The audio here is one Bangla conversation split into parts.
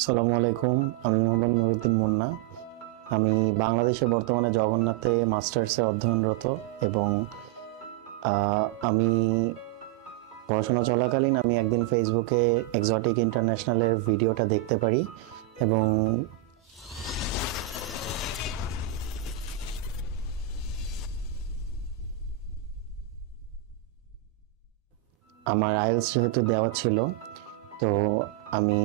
আসসালামু আলাইকুম। আমি মোহাম্মদ নুরুদ্দিন মুন্না। আমি বাংলাদেশে বর্তমানে জগন্নাথে মাস্টার্সে অধ্যয়নরত এবং আমি পড়াশোনা চলাকালীন আমি একদিন ফেসবুকে এক্সোটিক ইন্টারন্যাশনালের ভিডিওটা দেখতে পারি এবং আমার আইএলটিএস যেহেতু দেওয়া ছিল, তো আমি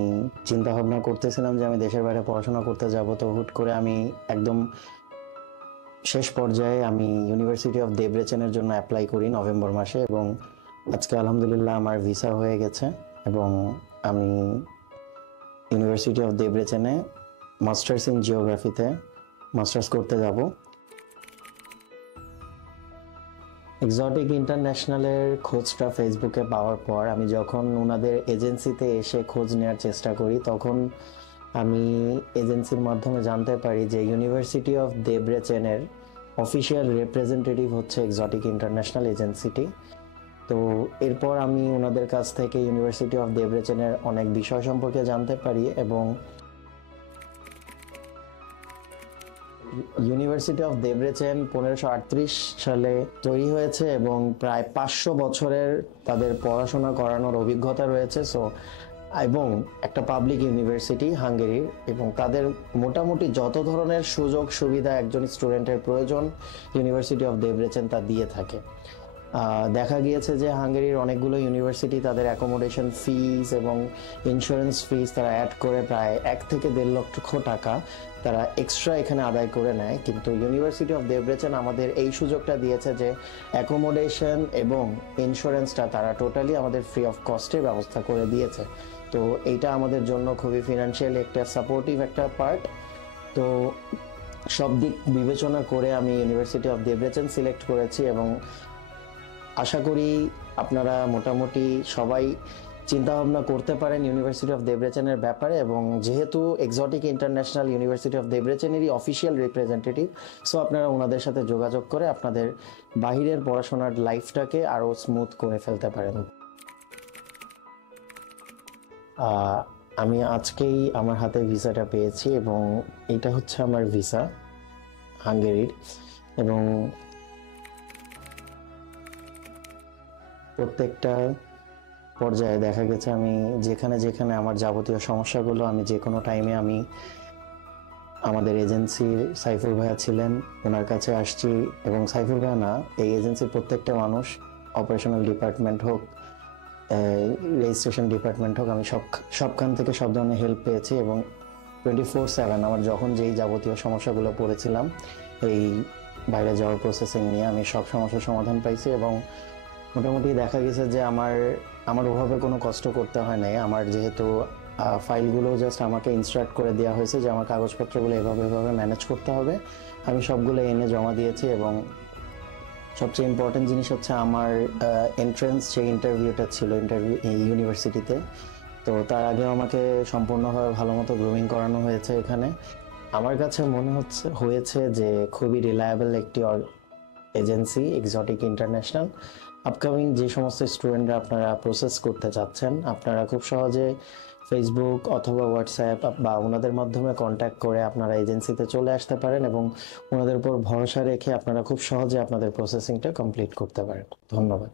চিন্তা ভাবনা করতেছিলাম যে আমি দেশের বাইরে পড়াশোনা করতে যাব। তো হুট করে আমি একদম শেষ পর্যায়ে আমি ইউনিভার্সিটি অফ দেব্রেচেনের জন্য অ্যাপ্লাই করি নভেম্বর মাসে এবং আজকে আলহামদুলিল্লাহ আমার ভিসা হয়ে গেছে এবং আমি ইউনিভার্সিটি অফ দেব্রেচেনে মাস্টার্স ইন জিওগ্রাফিতে মাস্টার্স করতে যাব। এক্সোটিক ইন্টারন্যাশনালের খোঁজটা ফেসবুকে পাওয়ার পর আমি যখন ওনাদের এজেন্সিতে এসে খোঁজ নেওয়ার চেষ্টা করি, তখন আমি এজেন্সির মাধ্যমে জানতে পারি যে ইউনিভার্সিটি অফ দেব্রেচেনের অফিসিয়াল রিপ্রেজেন্টেটিভ হচ্ছে এক্সোটিক ইন্টারন্যাশনাল এজেন্সিটি। তো এরপর আমি ওনাদের কাছ থেকে ইউনিভার্সিটি অফ দেব্রেচেনের অনেক বিষয় সম্পর্কে জানতে পারি এবং ইউনিভার্সিটি অফ দেব্রেচেন 1538 সালে তৈরি হয়েছে এবং প্রায় 500 বছরের তাদের পড়াশোনা করানোর অভিজ্ঞতা রয়েছে। এবং একটা পাবলিক ইউনিভার্সিটি হাঙ্গেরির, এবং তাদের মোটামুটি যত ধরনের সুযোগ সুবিধা একজন স্টুডেন্টের প্রয়োজন ইউনিভার্সিটি অফ দেব্রেচেন তা দিয়ে থাকে। দেখা গিয়েছে যে হাঙ্গেরির অনেকগুলো ইউনিভার্সিটি তাদের অ্যাকোমোডেশন ফিস এবং ইন্স্যুরেন্স ফিস তারা অ্যাড করে প্রায় 1 থেকে 1.5 লক্ষ টাকা তারা এক্সট্রা এখানে আদায় করে নেয়, কিন্তু ইউনিভার্সিটি অফ দেব্রেচেন আমাদের এই সুযোগটা দিয়েছে যে অ্যাকোমোডেশন এবং ইন্স্যুরেন্সটা তারা টোটালি আমাদের ফ্রি অফ কস্টের ব্যবস্থা করে দিয়েছে। তো এইটা আমাদের জন্য খুবই ফিনান্সিয়ালি একটা সাপোর্টিভ একটা পার্ট। তো সব দিক বিবেচনা করে আমি ইউনিভার্সিটি অফ দেব্রেচেন সিলেক্ট করেছি এবং আশা করি আপনারা মোটামুটি সবাই চিন্তা ভাবনা করতে পারেন ইউনিভার্সিটি অফ দেব্রেচেনের ব্যাপারে, এবং যেহেতু এক্সোটিক ইন্টারন্যাশনাল ইউনিভার্সিটি অফ দেব্রেচেনেরই অফিসিয়াল রিপ্রেজেন্টেটিভ, সো আপনারা ওনাদের সাথে যোগাযোগ করে আপনাদের বাহিরের পড়াশোনার লাইফটাকে আরও স্মুথ করে ফেলতে পারেন। আমি আজকেই আমার হাতে ভিসাটা পেয়েছি এবং এটা হচ্ছে আমার ভিসা হাঙ্গেরির, এবং প্রত্যেকটা পর্যায়ে দেখা গেছে আমি যেখানে যেখানে আমার যাবতীয় সমস্যাগুলো আমি যে কোনো টাইমে আমি আমাদের এজেন্সির সাইফুল ভাইয়া ছিলেন, ওনার কাছে আসছি। এবং সাইফুল ভাইয়া না, এই এজেন্সির প্রত্যেকটা মানুষ, অপারেশনাল ডিপার্টমেন্ট হোক, রেজিস্ট্রেশন ডিপার্টমেন্ট হোক, আমি সবখান থেকে সব ধরনের হেল্প পেয়েছি এবং 24/7 আমার যখন যেই যাবতীয় সমস্যাগুলো পড়েছিলাম এই বাইরে যাওয়ার প্রসেসিং নিয়ে, আমি সব সমস্যার সমাধান পাইছি এবং মোটামুটি দেখা গেছে যে আমার ওভাবে কোনো কষ্ট করতে হয় নাই। আমার যেহেতু ফাইলগুলো জাস্ট আমাকে ইনস্ট্রাক্ট করে দেওয়া হয়েছে যে আমার কাগজপত্রগুলো এভাবে ম্যানেজ করতে হবে, আমি সবগুলো এনে জমা দিয়েছি। এবং সবচেয়ে ইম্পর্টেন্ট জিনিস হচ্ছে আমার এন্ট্রেন্স যে ইন্টারভিউটা ছিল ইউনিভার্সিটিতে, তো তার আগেও আমাকে সম্পূর্ণভাবে ভালো মতো গ্রুমিং করানো হয়েছে এখানে। আমার কাছে মনে হয়েছে যে খুবই রিলায়েবল একটি এজেন্সি এক্সোটিক ইন্টারন্যাশনাল। আপকামিং যে সমস্ত স্টুডেন্টরা আপনারা প্রসেস করতে চাচ্ছেন, আপনারা খুব সহজে ফেসবুক অথবা হোয়াটসঅ্যাপ বা ওনাদের মাধ্যমে কন্ট্যাক্ট করে আপনারা এজেন্সিতে চলে আসতে পারেন এবং ওনাদের উপর ভরসা রেখে আপনারা খুব সহজে আপনাদের প্রসেসিংটা কমপ্লিট করতে পারেন। ধন্যবাদ।